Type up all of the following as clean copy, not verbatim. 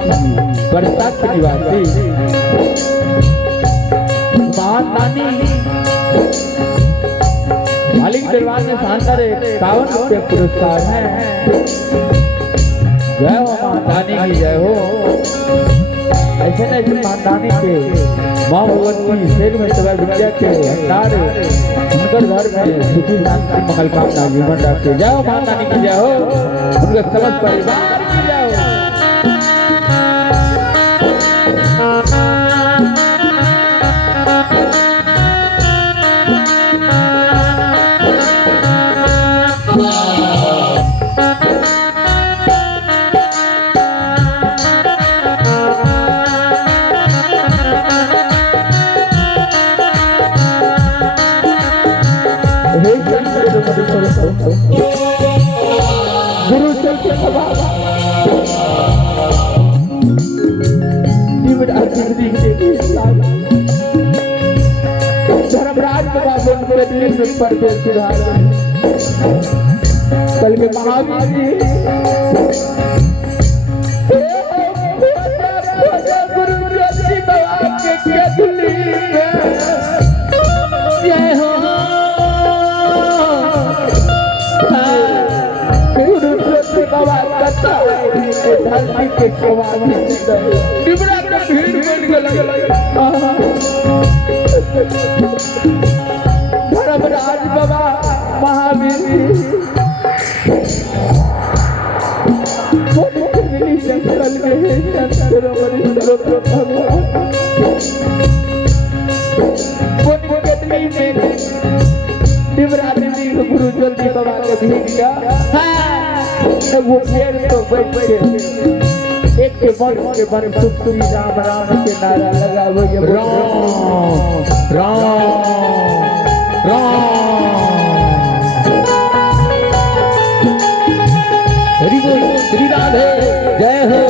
बरसात के निवासी महान नानी मालिक दरबार में शानदार 51 रुपये पुरस्कार है। जय हो महादानी की जय हो। ऐसे न ऐसे महादानी के माँ भगवती शेर में सवा विद्या के भंडार उनकर घर में सुखी शांति मंगल कामना जीवन रखे। जय हो महादानी की जय हो। उनके समस्त परिवार की जय हो। गुरु चलते धर्मराज कल के महावीर जी गुरु जय हो। धरती के धर्मराज बाबा महावीर गुरु जल्दी बाबा के भीड़ गया वो पेड़ तो बैठ के एक के मन सुखी राम राम के नारा लगा वो ये राम राम राम हरि बोल श्री राधे जय हो।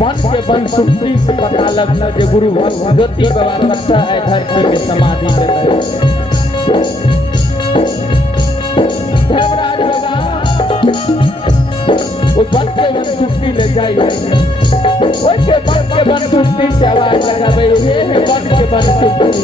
मन के बल सुखी से पता लगना जो गुरु भगवती बाबा रखता है धरती में समाधि में। धर्मराज बाबा उस बन के बल सुखी ले जाइए वैसे बन के बल सुखी से आवाज लगावे ये है बन के बल सुखी।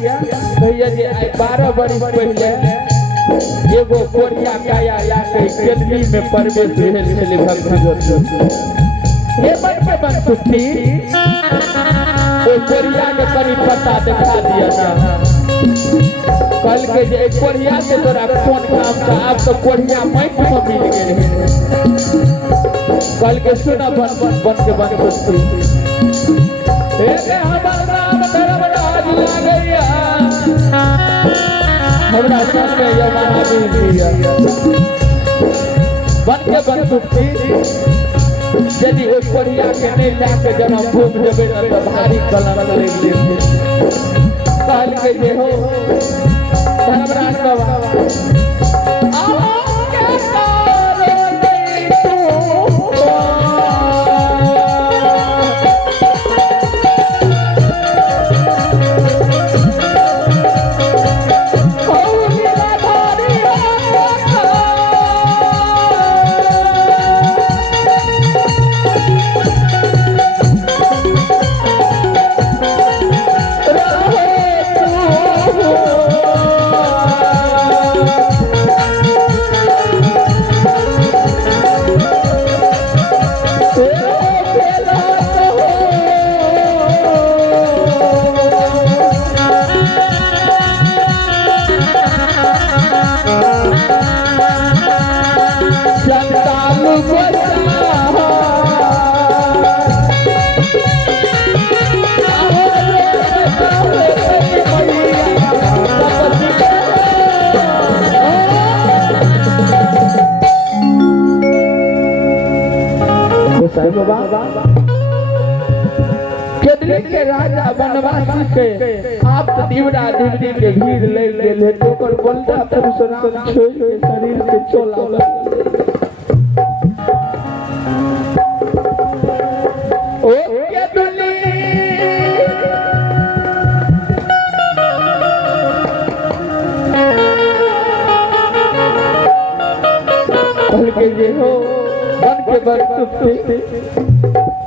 भैया जी 12 बरस पहले एगो कोरिया काया लाके केतली में प्रवेश भेल छले भक्ति ये बन सुखी ओ कोरिया के करी पता दिखा दिया ना कल के जे कोरिया के तोरा कौन काम था अब तो कोरिया माइक में मिल गए कल के सुना बन सुखी ए हमर नाम धर्म राज लागैया हमरा संग में यमाना मिल दिया बन सुखी यदि ओ कोरिया के नहीं लाके जन्म भूमि देबे त भारी कलम लग लेते कहल के जे हो धर्मराज बाबा केतली के राजा बनवासी के आप दीवरा देवरी के भीड़ ले गेल तो कर बलदा परशुराम छोड़ के शरीर के चोला ओ केतली कल के जे हो बन के बरसुते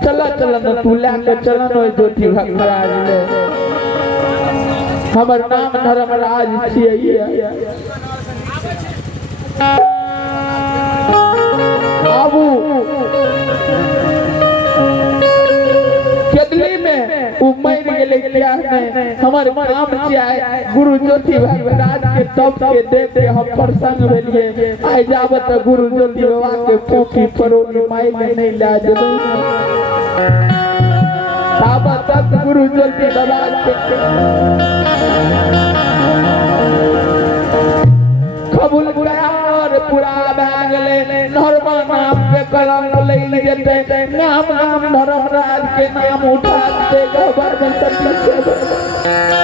चला न तू लाके चला न ज्योति महाराज ले हमर नाम धर्मराज छियै आबू केतली में उ मर गेले क्या में हमर नाम छियै गुरु ज्योति महाराज के तब के देख के हम प्रसन्न भेलिए आइ जाबत गुरु ज्योति बाबा के पोखी परोनी माई में नहीं ला जेबै बाबा तक गुरु ज्योति बाबा के कबूल करार पूरा भाग ले नरमा नाम पे कलम ले जेते नाम धर्मराज के नाम उठा दे गबर में सती से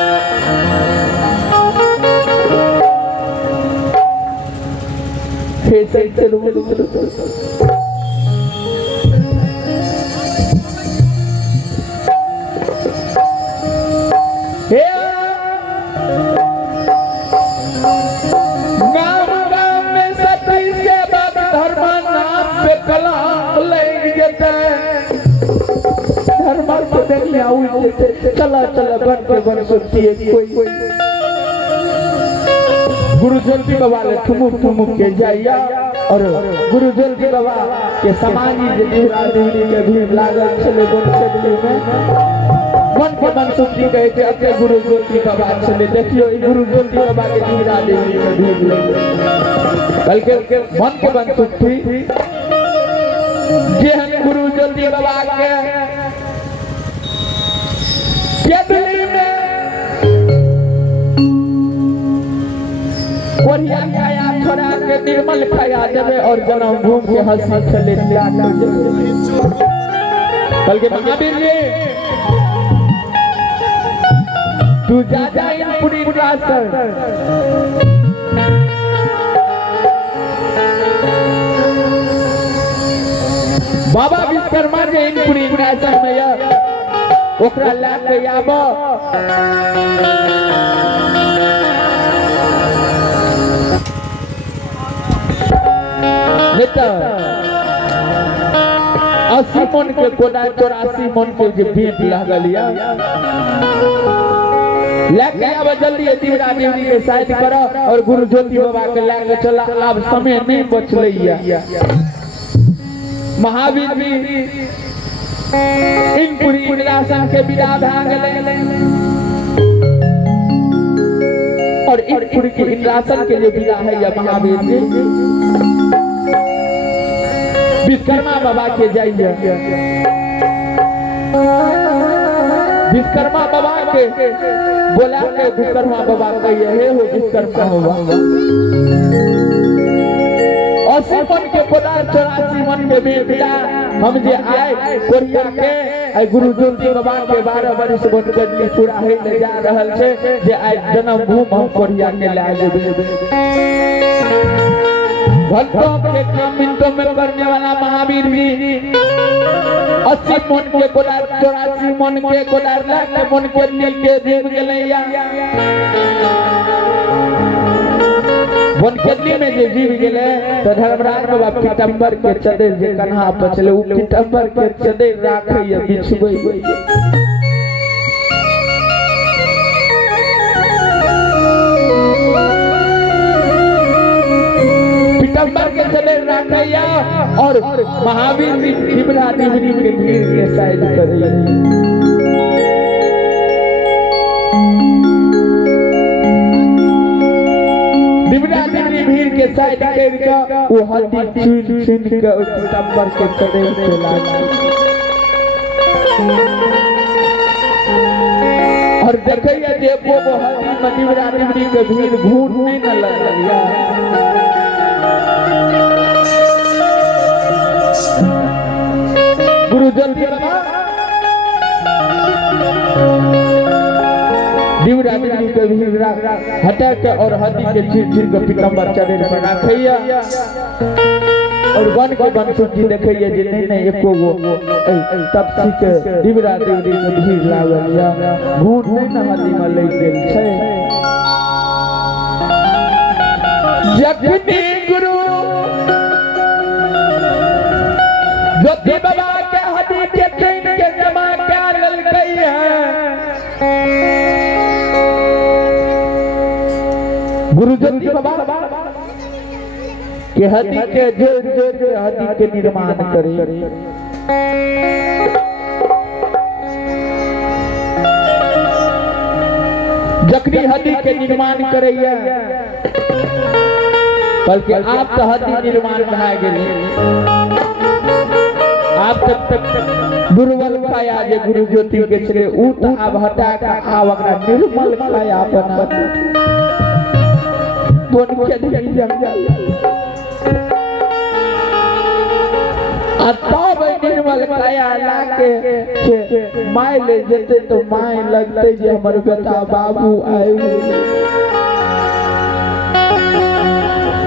हे से चलो चला बन सकती है कोई गुरु जल्दी बाबा ले ठुमुक के जाइया और गुरु जल्दी बाबा के समानी जे दीवरा देवरी के भीड़ लागल छले केतली में बन सकती कहे थे अते गुरु जल्दी बाबा छले देखियो ई गुरु जल्दी बाबा के दीवरा देवरी के भीड़ लगे कल के बन सकती जे हम गुरु जल्दी बाबा के केतली में कोरिया काया छोड़ा के निर्मल खाया देवे और जन्म भूमि के हंसी चले कल के महावीर जी तू जा इन पूरी रास्ते बाबा विश्वकर्मा जी इन पूरी रास्ते में या ओकरा लाके आबो नेता 80 मन के कोदा 84 मन के जे भीड़ लागल या लेके अब जल्दी दिवरा देवरी के साइड करो और गुरु ज्योति बाबा के लेके चला। अब समय नहीं बचलैया। महावीर भी इन पूरी इंद्रासन के विदा भाग गए और इन पूरी की इंद्रासन के लिए विदा है या महावीर जी विश्वकर्मा बाबा के जाइए। विश्वकर्मा बाबा के बोला के विश्वकर्मा बाबा कहिए हे हो विश्वकर्मा बाबा 80 मन के पदार 84 मन के बेटा हम जे आए कोरिया के गुरु ज्योति बाबा के 12 वर्ष बनकर पूरा है ले जा रहल छे जे आइ जन्म भूमि हम कोरिया के ला लेबे। घंटों के काम मिनटों में करने वाला महावीर भी 80 मन के कोदार 84 मन के कोदार लाख मन के नील के जीव गेलैया। बनकेली में जे जीव गेले तो धर्मराज बाबा पीतंबर के चदर जे कन्हा पर चले उ पीतंबर के चदर राखे या बिछबै। पीतंबर के चदर राखैया और महावीर भी दिवरा देवरी के भीड़ के साइड करैया। भीड़ के साइड करके वो हड्डी छीन के पीतंबर के चढ़े पे लाया और देखैया जे वो हड्डी मनिवरा देवरी के भीड़ घूर नहीं न लगलिया। गुरु जल्दी बाबा दिवरा देवरी के भीड़ हटा के और हड्डी के छीन के पीतंबर चढ़े पे राखैया और गन के बंसुरी देखैया जे नहीं एको गो तब के दिवरा देवरी के भीड़ लागल या भूत नहीं न हड्डी में लग गेल छै। जखनी गुरु ज्योति बाबा के हड्डी के छीन के जमा कर लेलकै है। गुरु ज्योति बाबा के हड्डी के जोड़ जोड़ के हड्डी के निर्माण करे। जखनी हड्डी के निर्माण करैया बल्कि आप तो हड्डी निर्माण भए गेलै। आप तक दुर्बल काया जे गुरु ज्योति के छले उ त आब हटा के आब ओकरा निर्मल काया बना बन के जंगल आ तब निर्मल काया लाके माय ले जेते तो माय लगते जे हमर बेटा बाबू आए।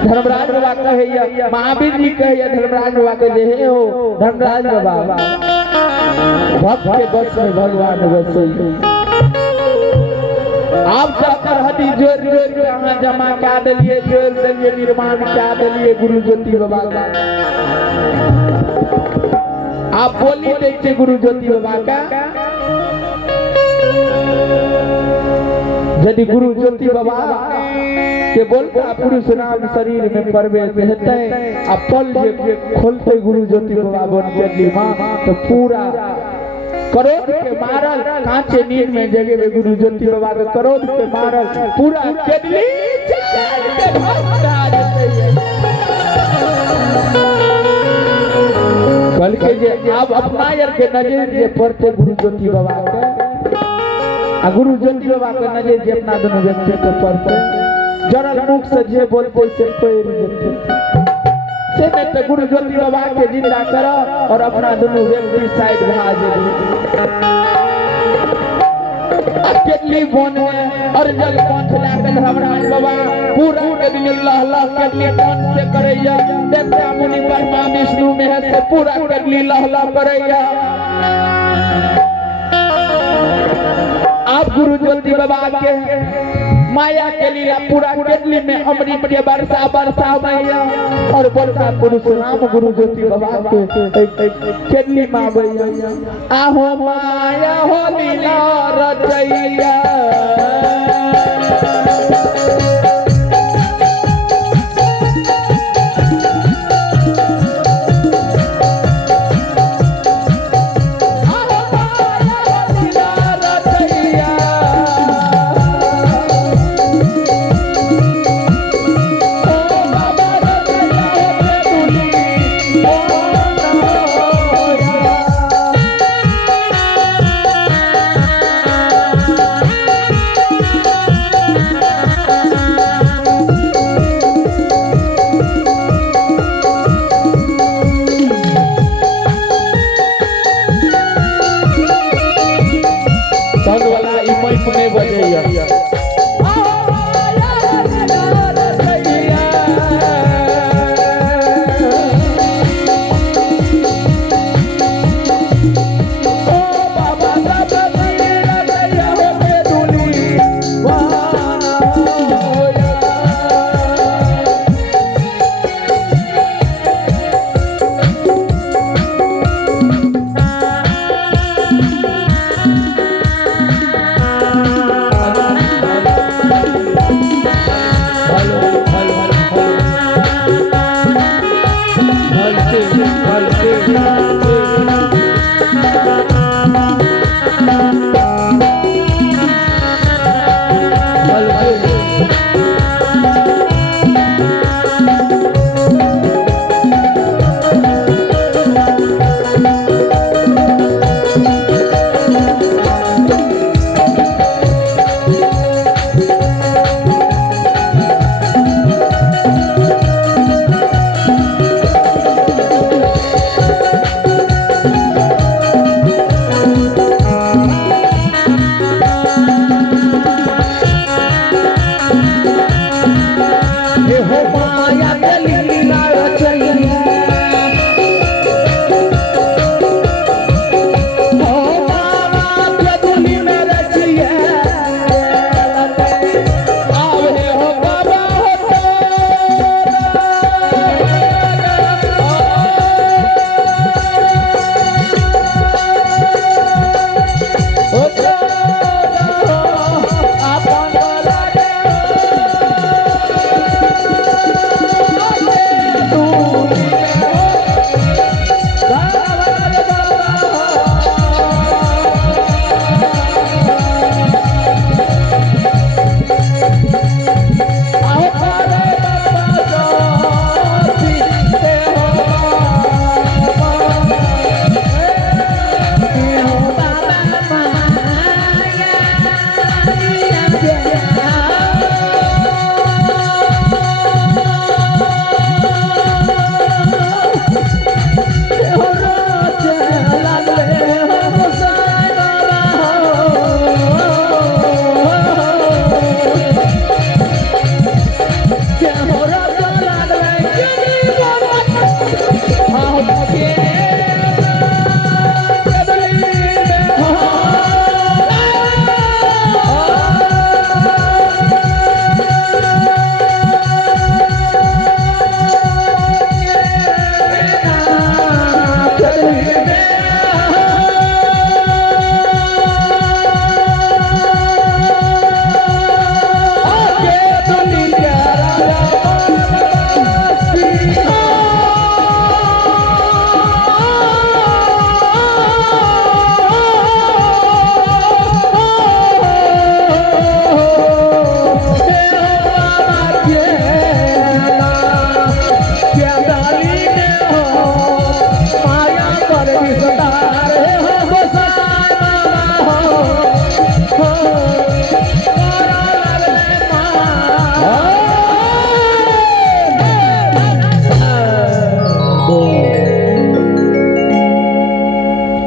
धर्मराज बाबा कहैया महावीर जी कहैया धर्मराज बाबा के जे हे हो धर्मराज बाबा भक्त के बस में भगवान बसै। आप सब हड्डी जोड़ जोड़ के अहाँ जमा क्या दिलिए जोड़ दिलिए निर्माण क्या दिलिए गुरु ज्योति बाबा। आप बोली देखिए गुरु ज्योति बाबा का यदि गुरु ज्योति बाबा के बोलता पुरुष नाम शरीर में प्रवेश हेतै आ पल जे खोलते गुरु ज्योति बाबा बन के मां तो पूरा करोड़ के मारल कांचे नींद में जगह में गुरु ज्योति बाबा के करोड़ के मारल पूरा केडली चाल के भक्ता देते कल के जे आप अपना यार के नजर जे पड़ते गुरु ज्योति बाबा के आ गुरु ज्योति बाबा के नजर जे अपना दोनों व्यक्ति के पड़ते जरा मुख से जे बोलते से पैर देते से ने तो गुरु ज्योति बाबा के जिंदा करो और अपना दोनों व्यक्ति साइड भा दे केतली बन में और जल पंथ लाके धर्मराज बाबा पूरा के दिन लह केतली बन से करैया देवता मुनि ब्रह्मा विष्णु में से पूरा केतली लह करैया। आप गुरु ज्योति बाबा के माया के लीला पूरा केतली में अमृत के वर्षा वर्षा मैया और बड़का पुरुष राम गुरु ज्योति बाबा के केतली में भैया आहो माया हो लीला रचैया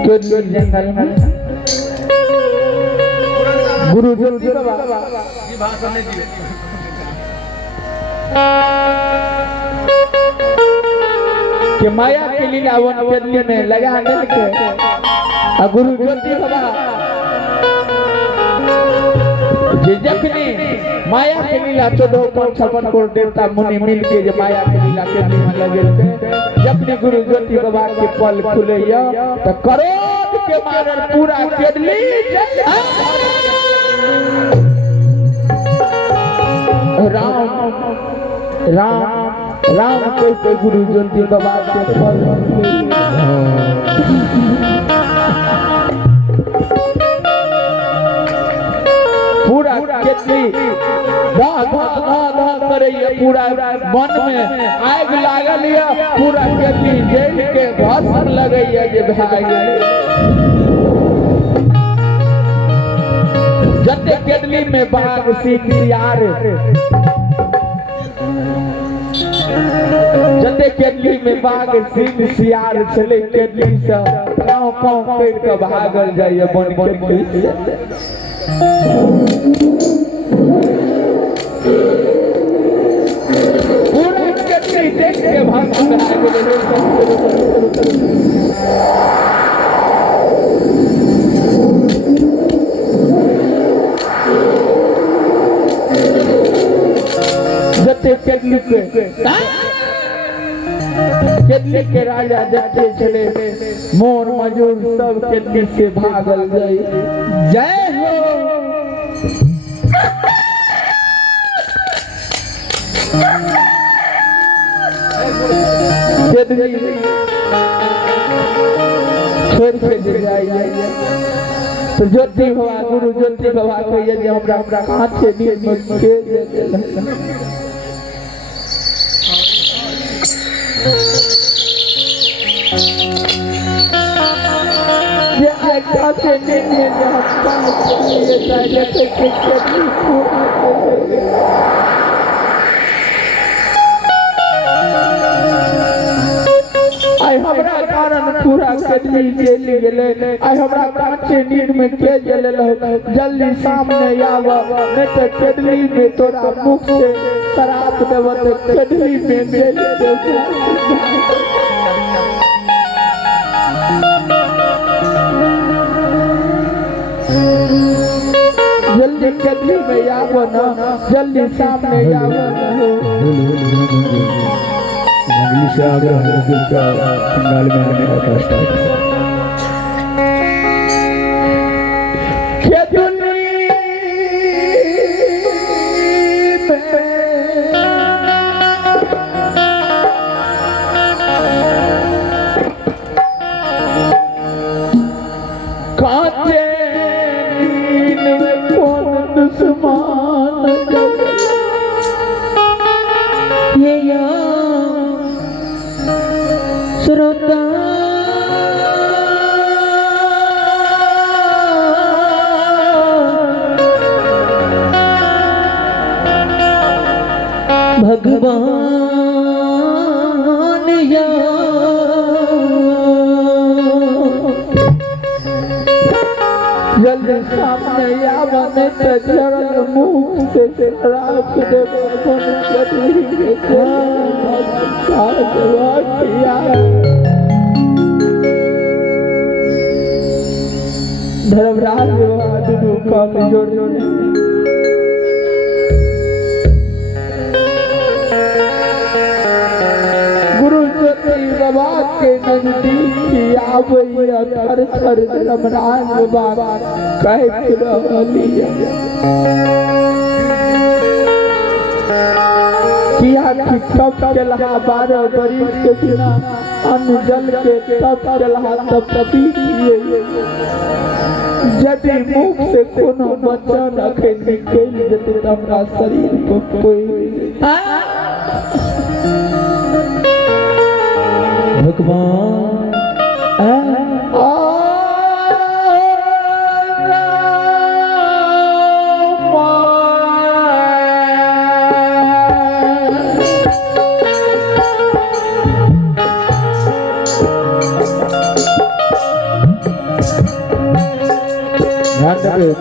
जंगल में गुरु ज्योति बाबा ये भाषण ने दी कि माया के लीला वन केतली में लगा के गुरु ज्योति बाबा जे जखनी माया के लीला 1456 करोड़ देवता मुनि मिल के जे माया के लीला के में लगल थे जखनी गुरु ज्योति बाबा के पल खुलैया त करोड़ के मारल पूरा केडली राम राम राम को गुरु ज्योति बाबा के पल पूरा केतली करे पूरा मन में आग लागल या पूरा केतली जल के भस्म लगैया जे भाग जते केतली में बाघ सिंह सियार जते केतली में बाघ सिंह सियार चले केतली से काव काव कर के भागल जाइए बन केतली पूरा केतली देख के भाग जते केतली के राजा जते चले मोर मजूर सब केतली से भागल गए जय हो केतली छोड़ के जाए तो ज्योति बाबा गुरु ज्योति बाबा को यदि हमरा हाथ से नीचे के ये आका से नीचे जहाँ पाँच ये जाए आई हमरा कारण पूरा केतली जल गेले आई हमरा कांचे नींद में के जलल जल्दी सामने आव नहीं तो केतली में तोरा मुख से शराब देव तो केतली में जल जल्दी केतली में आव ना जल्दी सामने आव इंग्लिश आग्रह का बंगाल में आने का रास्ता भगवान या जल्दी सामने आवन ते जरल मुंह से शराब दे बन केतली के धर्मराज दुनू काल जोड़ बाबा के नजदीक आवैया थर थर धर्मराज बाबा कह रहलिया किया कि तब चलहा 12 बरिस के बिना अन्न जल के तब चलहा तब पी पिए यदि मुख से कोनो वचन अखन निकल जते हमरा शरीर पर कोई भगवान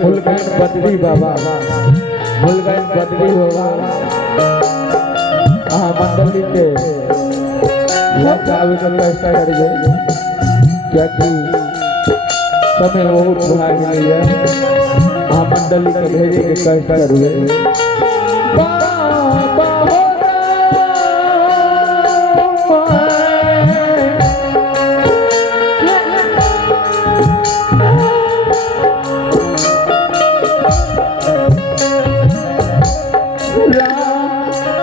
मुलगन बदरी बाबा मुलगन बदरी बाबा मंडली के आवे का कष्ट कर गए क्या कि समय बहुत भाग गई है महामंडली के भेजे के कष्ट करुए बाबा हो